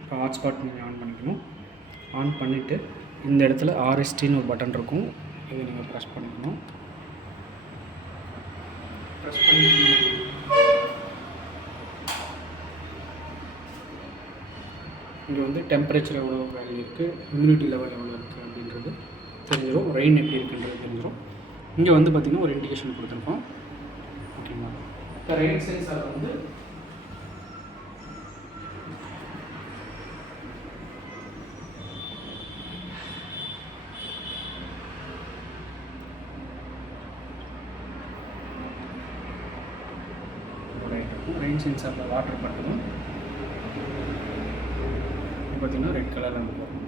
இப்போ ஹாட்ஸ்பாட் நீங்கள் ஆன் பண்ணிக்கணும். ஆன் பண்ணிவிட்டு இந்த இடத்துல ஆர்எஸ்டின்னு ஒரு பட்டன் இருக்கும், இதை நீங்கள் ப்ரெஸ் பண்ணிக்கணும். ப்ரெஸ் பண்ணிட்டீங்க. இங்கே வந்து டெம்பரேச்சர் எவ்வளோ வேல்யூ இருக்குது, ஹியூமிடிட்டி லெவல் எவ்வளோ இருக்குது அப்படின்றது தெரிஞ்சிடும். ரெயின் எப்படி இருக்குன்றது தெரிஞ்சிடும். இங்கே வந்து பார்த்திங்கன்னா ஒரு இண்டிகேஷன் கொடுத்துருக்கோம். ஓகேங்களா? இப்போ ரெயின் சென்சார் வந்து ரெயின் சென்சாரில் வாட்டர் பட்டணும். பார்த்திங்கன்னா ரெட் கலரில் இருக்கும்.